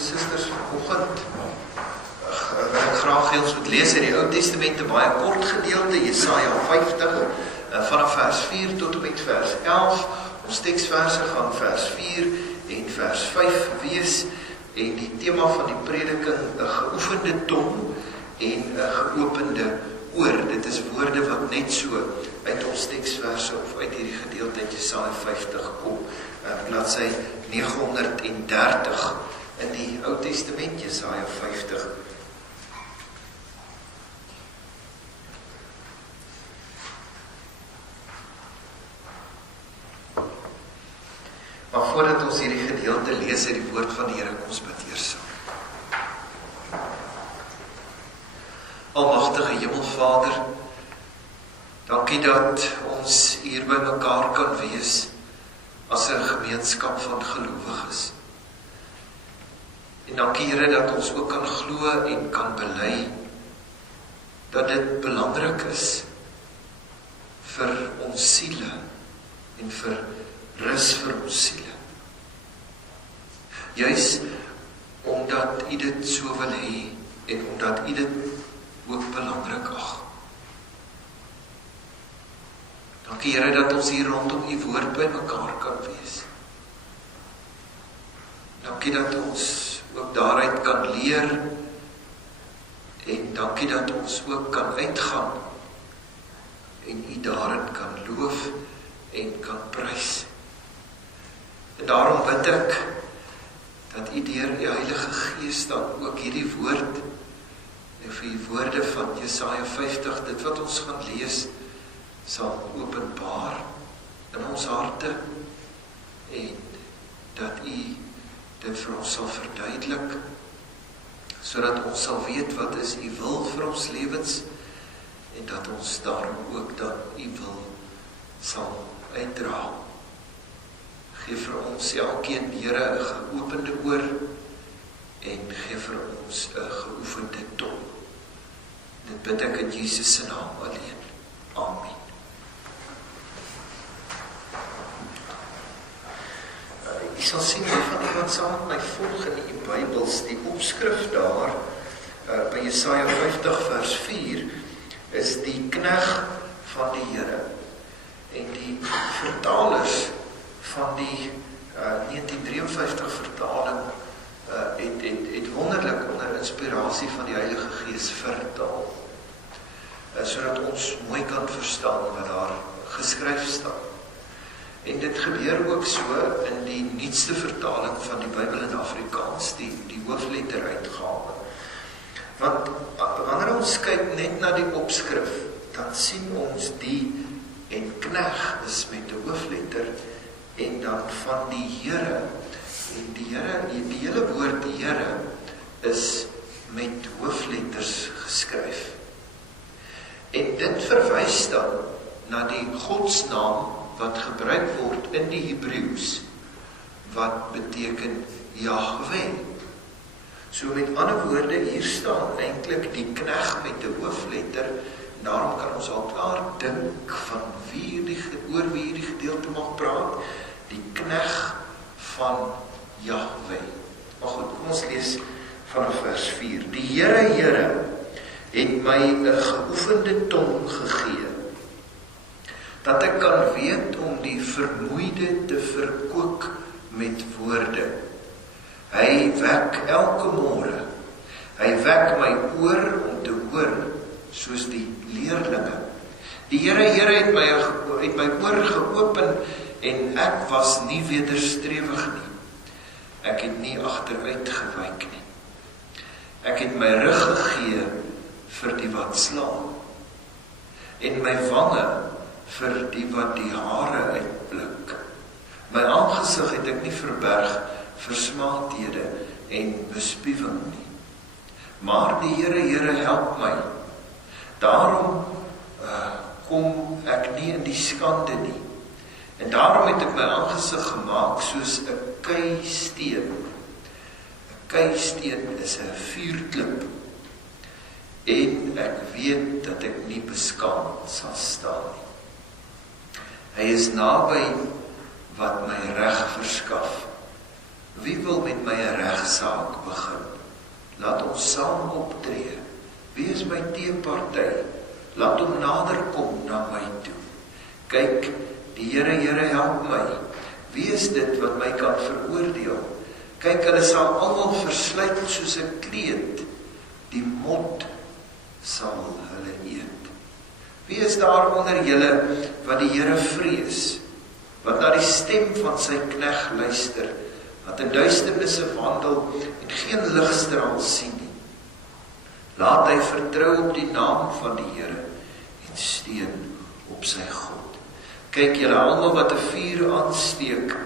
susters, vanoggend wil ek graag hê ons moet lees uit die Ou Testament 'n baie kort gedeelte, Jesaja 50, vanaf vers 4 tot en met vers 11. Ons teksverse gaan vers 4 en vers 5 wees, en die tema van die prediking 'n geoefende tong en 'n geopende oor. Dit is woorde wat net so uit ons teksverse of uit hierdie gedeelte uit Jesaja 50 kom. Bladsy 930 in die Ou Testament, Jesaja 50. Maar voordat ons hierdie gedeelte lees uit die woord van die Here, kom ons bid eers saam. Almagtige Hemelvader, dankie dat ons hier by mekaar kan wees as 'n gemeenskap van gelowiges. En dankie Here dat ons ook kan glo en kan bely dat dit belangrik is vir ons siele en vir rus vir ons siele. Juis omdat U dit so wil hê en omdat U dit ook belangrik ag. Dankie Here dat ons hier rondom U woord by mekaar kan wees. Dankie dat ons ook daaruit kan leer en dankie dat ons ook kan uitgaan en U daarin kan loof en kan prys. En daarom bid ek dat U deur U Heilige Gees dan ook hierdie woord en vir die woorde van Jesaja 50, dit wat ons gaan lees, sal openbaar in ons harte en dat U dit vir ons sal verduidelik, sodat ons sal weet wat is U wil vir ons lewens en dat ons daarom ook dan U wil sal uitdra. Gee vir ons elkeen, Here, 'n geopende oor en gee vir ons 'n geoefende tong. Dit bid ek in Jesus se naam alleen. Amen. Jy sal sien van die wat saam met my volg in die Bybels, die opskrif daar by Jesaja 50 vers 4 is die knegg van die Here. En die vertalers van die 1953 vertaling het wonderlik onder inspirasie van die Heilige Gees vertaal, sodat ons mooi kan verstaan wat daar geskryf staan. En dit gebeur ook so in die nuutste vertaling van die Bybel in Afrikaans, die hoofletter uitgawe. Want wanneer ons kyk net na die opskrif, dan sien ons die en knegg is met 'n hoofletter en dan van die Here. En die hele woord die Here is met hoofletters geskryf. En dit verwys dan na die godsnaam wat gebruik word in die Hebreëus, wat beteken Jahwe. So met ander woorde, hier staan eintlik die knegg met 'n hoofletter, en daarom kan ons al klaar dink van oor wie hierdie gedeelte mag praat, die knegg van Jahwe. Maar goed, kom ons lees vanaf vers 4. Die Here het my 'n geoefende tong gegee, dat ek kan weet om die vermoeide te verkoop met woorde. Hy wek elke môre, hy wek my oor om te hoor, soos die leerlinge. Die Here het my oor geopen en ek was nie wederstrewig nie. Ek het nie agteruit gewyk nie. Ek het my rug gegee vir die wat slaan en my wange vir die wat die hare uitblink. My aangesig het ek nie verberg vir smaakhede en bespiewing nie. Maar die Here help my. Daarom kom ek nie in die skande nie. En daarom het ek my aangesig gemaak soos 'n keisteen. 'n Keisteen is 'n vuurklip. En ek weet dat ek nie beskaamd sal staan nie. Hy is naby wat my reg verskaf. Wie wil met my 'n regsaak begin? laat ons saam optree. Wie is my teeparty? Laat hom nader kom na my toe. Kyk, die Here help my. Wie is dit wat my kan veroordeel? Kyk, hulle sal almal versluit soos 'n kleed. Die mot sal hulle eet. Wie is daar onder julle wat die Here vrees? Wat na die stem van sy knegt luister, wat in duisternisse wandel en geen ligstraal sien nie. Laat hy vertrou op die naam van die Here en steun op sy God. Kyk julle almal wat 'n vuur aansteek,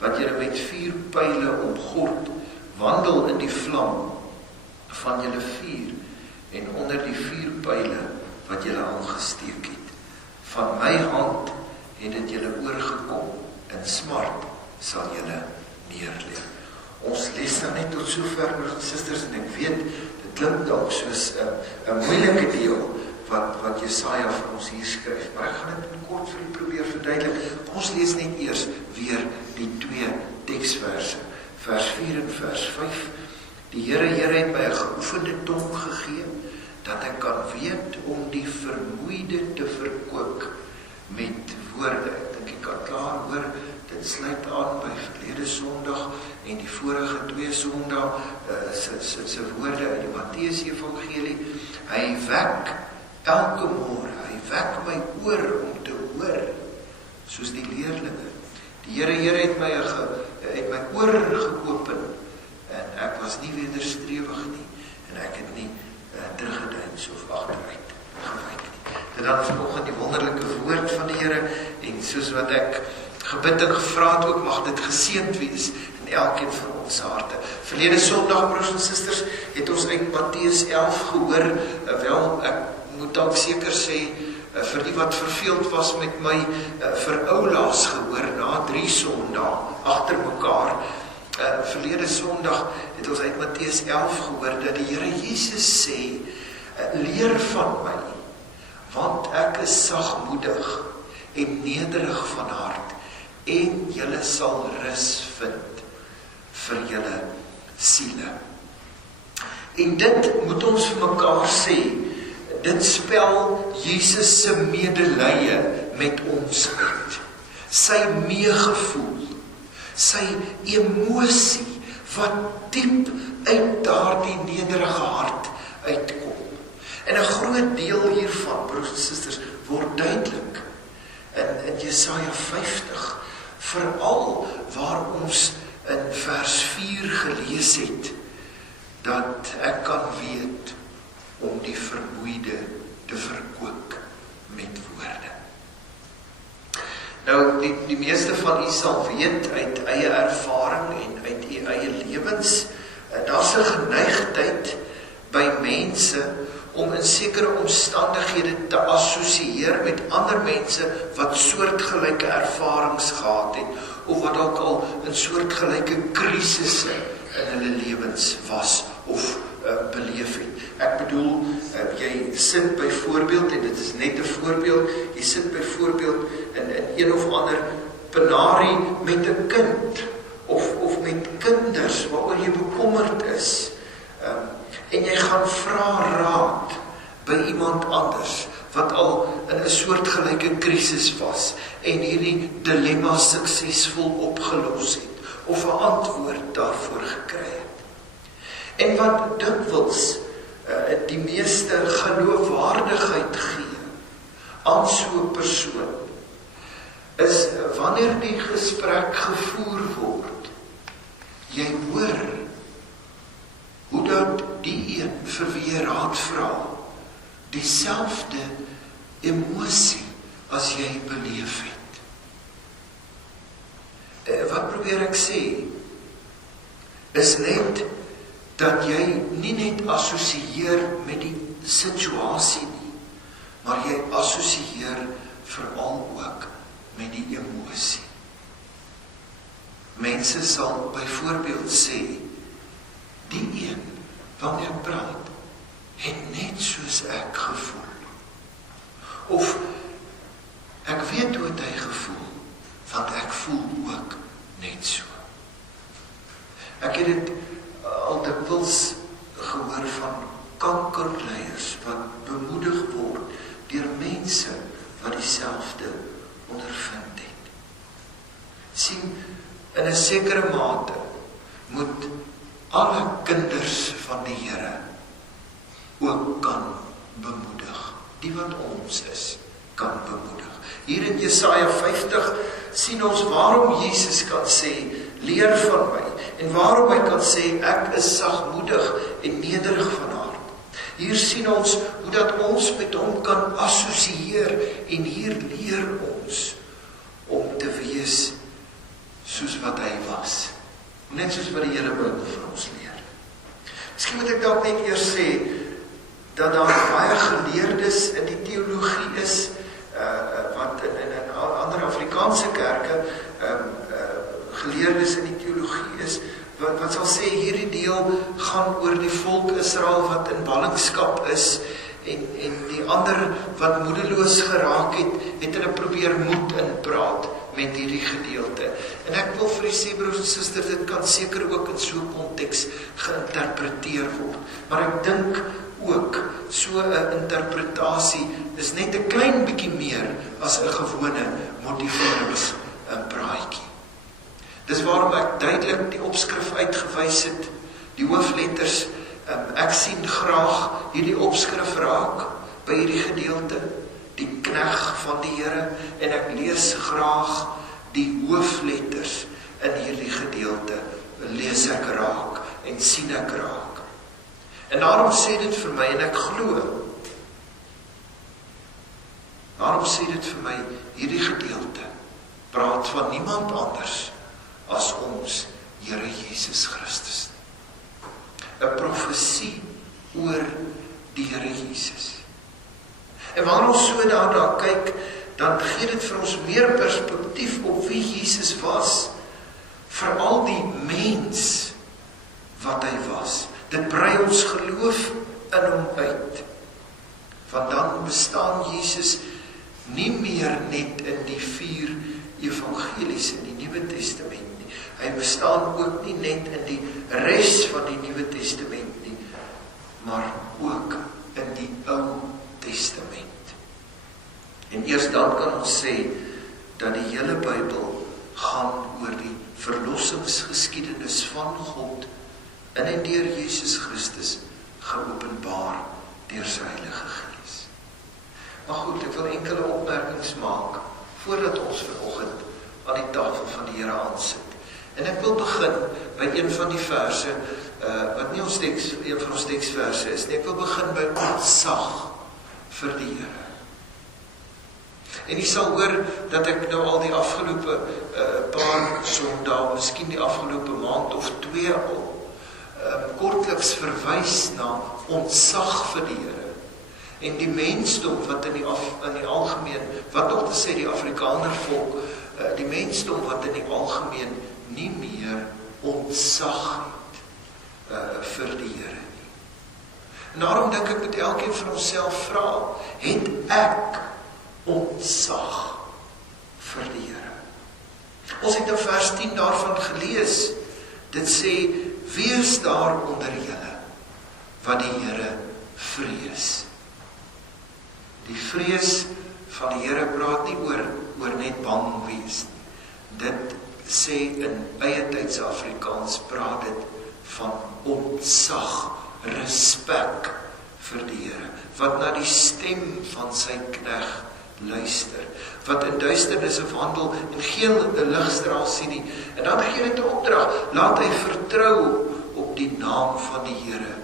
wat julle met vuurpyle omgord, wandel in die vlam van julle vuur en onder die vuurpyle wat julle aangesteek het. Van my hand het dit julle oorgekom, in smart sal julle neerlê. Ons lees dan net tot sover, broers en susters, en ek weet, dit klink dalk soos 'n moeilike deel wat Jesaja vir ons hier skryf, maar ek gaan dit kort vir u probeer verduidelik. Ons lees net eers weer die 2 teksverse, vers 4 en vers 5. Die Here het my 'n geoefende tong gegee, dat ek kan weet om die vermoeide te verkoop met woorde. Ek dink ek kan klaar hoor, dit sluit aan by verlede Sondag en die vorige 2 Sondag se woorde in die Matteus Evangelie. Hy wek elke môre, hy wek my oor om te hoor, soos die leerlinge. Die Here het my oor geopen en ek was nie wederstrewig nie en ek het nie teruggeduins of achteruit gewyk nie. Dit dan vanoggend die wonderlike woord van die Here en soos wat ek gebid en gevra het ook, mag dit geseënd wees in elkeen van ons harte. Verlede Sondag, broers en susters, het ons uit Matteus 11 gehoor, wel, ek moet dalk seker sê, vir die wat verveeld was met my, vir oulaas gehoor, na 3 Sondae, agter mekaar. Verlede Sondag het ons uit Matteus 11 gehoor, dat die Here Jesus sê, leer van my, want ek is sagmoedig en nederig van hart, en julle sal rus vind vir julle siele. En dit moet ons vir mekaar sê, dit spel Jesus se medelee met ons uit. Sy meegevoel, sy emosie, wat diep uit daardie nederige hart uitkom. En 'n groot deel hiervan, broers en susters, word duidelik in Jesaja 50, veral waar ons in vers 4 gelees het, dat ek kan weet om die vermoeide te verkoop met woorde. Nou, die meeste van u sal weet uit eie ervaring en uit u eie lewens, daar's 'n geneigtheid by mense om in sekere omstandighede te assosieer met ander mense wat soortgelyke ervarings gehad het, of wat ook al in soortgelyke krisisse in hulle lewens was of beleef het. Ek bedoel, jy sit byvoorbeeld, en dit is net 'n voorbeeld, jy sit byvoorbeeld in een of ander penarie met 'n kind, of met kinders waaroor jy bekommerd is, en jy gaan vra raad by iemand anders, wat al in 'n soortgelyke krisis was, en hierdie dilemma suksesvol opgelos het, of 'n antwoord daarvoor gekry het. En wat dikwels die meeste geloofwaardigheid gee aan so 'n persoon, is wanneer die gesprek gevoer word, jy hoor hoe dat die een vir wie jy raad vra, dieselfde emosie as jy beleef het. Wat probeer ek sê, is net dat jy nie net assosieer met die situasie nie, maar jy assosieer veral ook met die emosie. Mense sal byvoorbeeld sê, die een waarmee ek praat, het net soos ek gevoel. Of, ek weet hoe het hy gevoel, want ek voel ook net so. Ek het dit al dikwels gehoor alle kinders van die Here ook kan bemoedig. Die wat ons is, kan bemoedig. Hier in Jesaja 50 sien ons waarom Jesus kan sê, leer van my, en waarom hy kan sê, ek is sagmoedig en nederig van hart. Hier sien ons hoe dat ons met hom kan assosieer, en hier leer ons om te wees soos wat hy was. Net soos wat die hele Bybel vir ons leer. Miskien moet ek dalk net eers sê, dat daar baie geleerdes in die teologie is, wat in ander Afrikaanse kerke geleerdes in die teologie is, wat sal sê, hierdie deel gaan oor die volk Israel wat in ballingskap is, en die ander wat moedeloos geraak het hulle probeer moed inpraat met hierdie gedeelte. En ek wil vir die sê, broers en susters, dit kan seker ook in so 'n konteks geïnterpreteer word. Maar ek dink ook, so 'n interpretasie is net 'n klein bietjie meer as 'n gewone motiveringspraatjie. Dis waarom ek duidelik die opskrif uitgewys het, die hoofletters. Ek sien graag hierdie opskrif raak by hierdie gedeelte, die knegg van die Here, en ek lees graag die hoofletters in hierdie gedeelte, lees ek raak en sien ek raak. En daarom sê dit vir my, en ek glo, daarom sê dit vir my, hierdie gedeelte praat van niemand anders as ons Here Jesus Christus. 'n Profesie oor die Here Jesus. En wanneer ons so daarna kyk, dan gee dit vir ons meer perspektief op wie Jesus was, veral die mens wat hy was. Dit brei ons geloof in hom uit. Want dan bestaan Jesus nie meer net in die 4 evangelies in die Nuwe Testament nie. Hy bestaan ook nie net in die res van die Nuwe Testament nie, maar ook in die Ou Testament. En eers dan kan ons sê dat die hele Bybel gaan oor die verlossingsgeskiedenis van God in en deur Jesus Christus geopenbaar deur sy Heilige Gees. Maar goed, ek wil enkele opmerkings maak voordat ons vanoggend aan die tafel van die Here aansit. En ek wil begin by een van die verse wat nie een van ons teksverse is nie. Ek wil begin by ontzag vir die Here. En jy sal hoor dat ek nou al die afgelope paar sondae, miskien die afgelope maand of 2 al, kortliks verwys na ontzag vir die Here. En die mensdom wat in die algemeen, wat nog te sê die Afrikaner volk, die mensdom wat in die algemeen nie meer ontzag het vir die Here nie. En daarom dink ek moet elkeen van onsself vra, het ek ontzag vir die Here? Ons het in vers 10 daarvan gelees, dit sê, wees daar onder julle wat die Here vrees. Die vrees van die Here praat nie oor net bang wees nie. Dit sê in eie tydse Afrikaans praat dit van ontzag, respek vir die Here, wat na die stem van sy knegg luister, wat in duisternisse wandel en geen ligstraal sien nie. En dan gee dit 'n opdrag, laat hy vertrou op die naam van die Here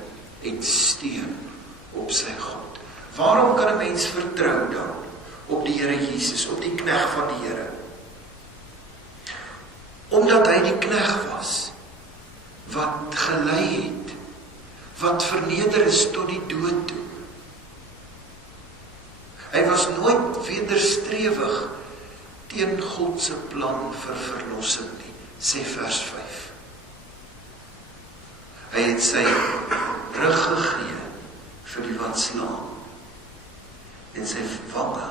en steun op sy God. Waarom kan 'n mens vertrou dan op die Here Jesus, op die knegg van die Here? Omdat hy die knegg was, wat gelei het, wat verneder is tot die dood toe. Hy was nooit wederstrewig teen God se plan vir verlossing nie, sê vers 5. Hy het sy rug gegee vir die wat slaan en sy wange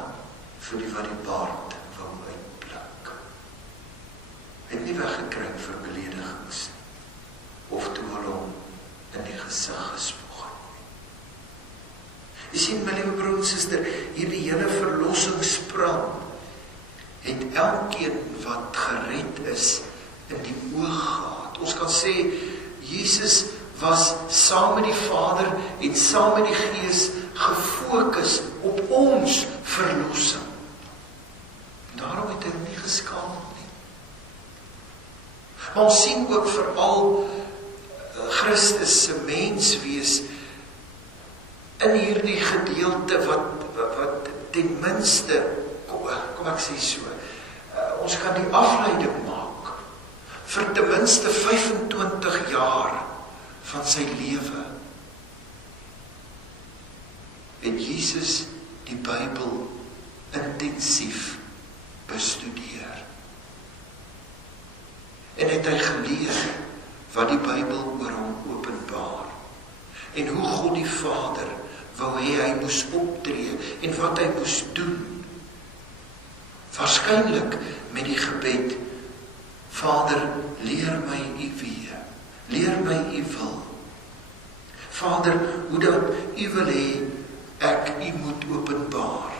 vir die wat die baard wou uitpluk. Hy het nie weggekry vir beledigings of toe hulle hom in die gesig gespoeg het. Jy sien, my liewe broer en suster, hierdie hele verlossingsplan het elkeen wat gered is in die oog gehad. Ons kan sê, Jesus was saam met die Vader en saam met die Gees gefokus op ons verlossing. Daarom het hy nie geskaam nie. Maar ons sien ook veral Christus se menswees in hierdie gedeelte wat ten minste, kom ek sê so, ons kan die afleiding maak vir ten minste 25 jaar van sy lewe. En Jesus die Bybel intensief bestudeer. En het hy geleer wat die Bybel oor hom openbaar. En hoe God die Vader wou hy moes optree en wat hy moes doen. Waarskynlik met die gebed, Vader, leer my u weë, leer my u wil. Vader, hoe dat u wil hê ek u moet openbaar.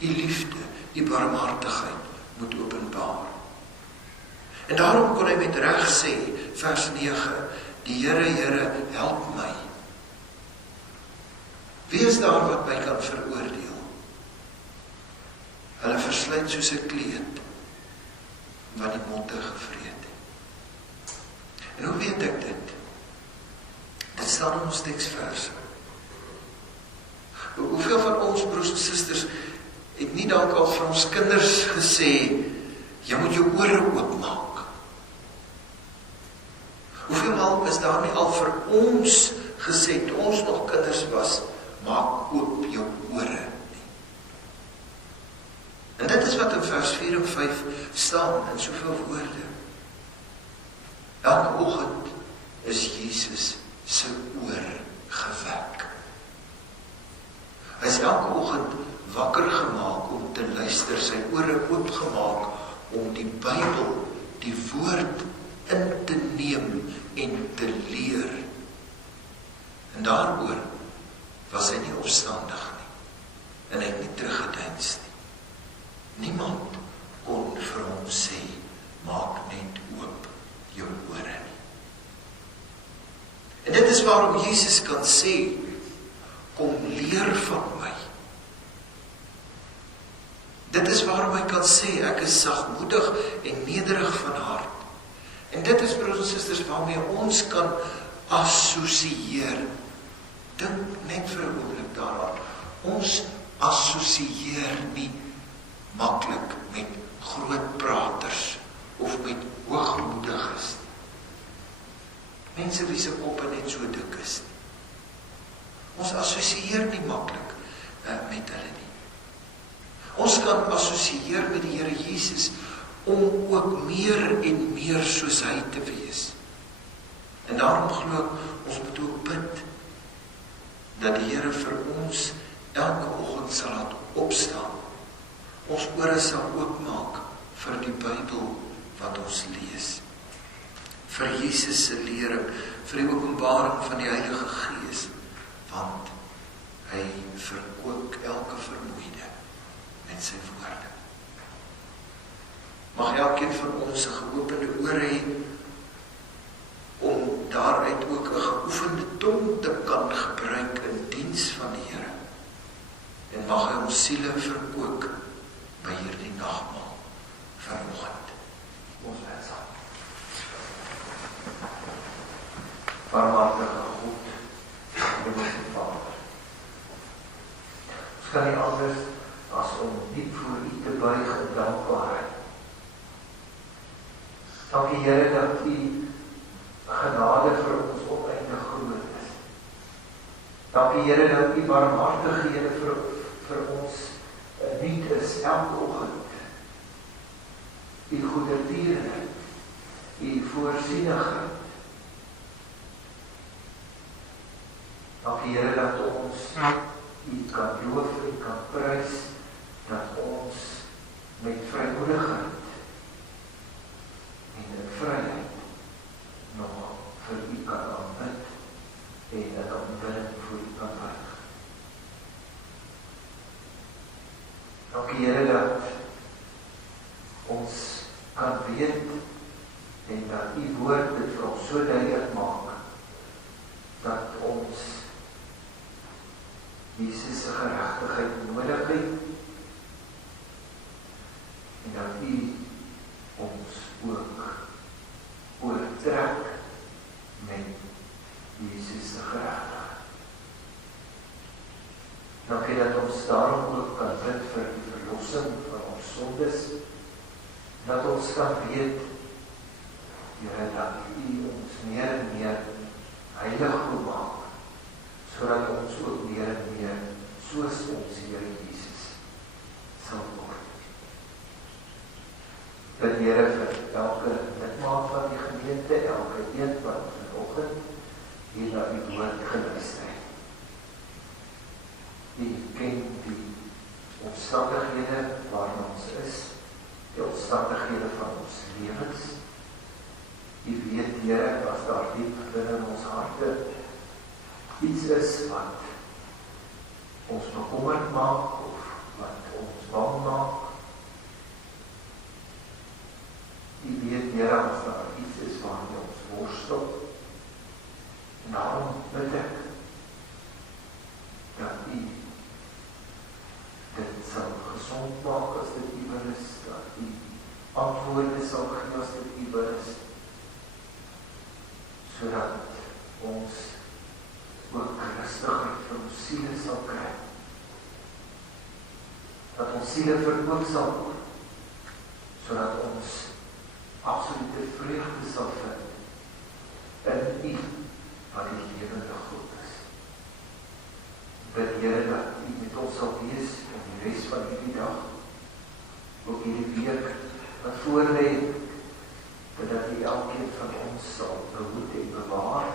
U liefde, u barmhartigheid moet openbaar. En daarom kon hy met reg sê, vers 9, die Here, Here, help my. Wie is daar wat my kan veroordeel? Hulle versluit soos 'n kleed wat die motte gevreet het. En hoe weet ek dit? Dit staan in ons teksverse. Hoeveel van ons broers en susters het nie dalk al vir ons kinders gesê, jy moet jou ore oopmaak? Hoeveel maal is daar nie al vir ons gesê, toe ons nog kinders was, maak oop jou ore nie. En dit is wat in vers 4 en 5 staan in soveel woorde. Elke oggend is Jesus se oor gewek. Hy is elke oggend wakker gemaak om te luister, sy ore oopgemaak om die Bybel, die woord in te neem en te leer. En daaroor was hy nie opstandig nie, en hy het nie teruggedeins nie. Niemand kon vir hom sê, maak net oop jou ore nie. En dit is waarom Jesus kan sê, kom leer van my. Dit is waarom hy kan sê, ek is sagmoedig en nederig van hart. En dit is, broers en susters, waarmee ons kan assosieer. Dink net vir 'n oomblik daaraan. Ons assosieer nie maklik met groot praters of met hoogmoediges. Mense wie se koppe net so dik is. Ons assosieer nie maklik met hulle nie. Ons kan assosieer met die Here Jesus om ook meer en meer soos hy te wees. En daarom glo ek, ons moet ook bid dat die Here vir ons elke oggend sal laat opstaan. Ons ore sal oopmaak vir die Bybel wat ons lees. Vir Jesus se lering, vir die openbaring van die Heilige Gees, want hy verkoop elke vermoeide met sy woorde. Mag elkeen van ons 'n geopende oor hê om daaruit ook 'n geoefende tong te kan gebruik in diens van die Here. En mag hy ons siele verkoop by hierdie nagmaal vanoggend. Ons bid saam. Barmhartige God, hemelse Vader. Ons kan nie anders as om diep voor U te buig in dankbaarheid. Dankie Here dat U genade vir ons oneindig groot is. Dankie Here dat U barmhartighede vir ons nuut is elke oggend. U goedertierenheid, U voorsienigheid. Dankie Here dat ons U kan loof, U kan prys, dat ons met vrymoedigheid en in vryheid nog vir U kan aanbid en 'n aanbidding vir U kan buig. Dankie Here dat ons kan weet en dat U woord dit vir ons so duidelik maak Jesus se geregtigheid. Dankie dat ons daarom ook kan bid vir die verlossing van ons sondes, dat ons kan weet, Here, dat U ons meer en meer heilig wil maak, sodat ons ook meer en meer soos ons Here Jesus sal word. Bid Here vir elke lidmaat van die gemeente, elke een wat vanoggend hier na U woord geluister het. U ken die omstandighede waarin ons is, die omstandighede van ons lewens. U weet, Here, as daar diep binne ons harte iets is wat ons bekommerd maak of wat ons bang maak. U weet, Here, as daar iets is waarin ons worstel. En daarom bid ek dat U dit sal gesond maak as dit U wil is, dat U antwoorde sal gee as dit U wil is, sodat ons ook rustigheid vir ons siele sal kry. Dat ons siele verhoog sal word, sodat ons absolute vreugde sal vind in U, wat die lewende God is. Bid Here dat U met ons sal wees in die res van hierdie dag, ook hierdie week wat voorlê, dat U elkeen van ons sal behoed en bewaar,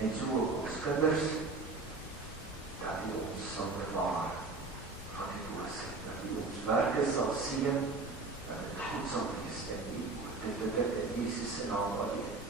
net so ook ons kinders, dat U ons sal bewaar van die bose, dat U ons werke sal seën, dat dit goed sal wees in U, dit in Jesus se naam alleen.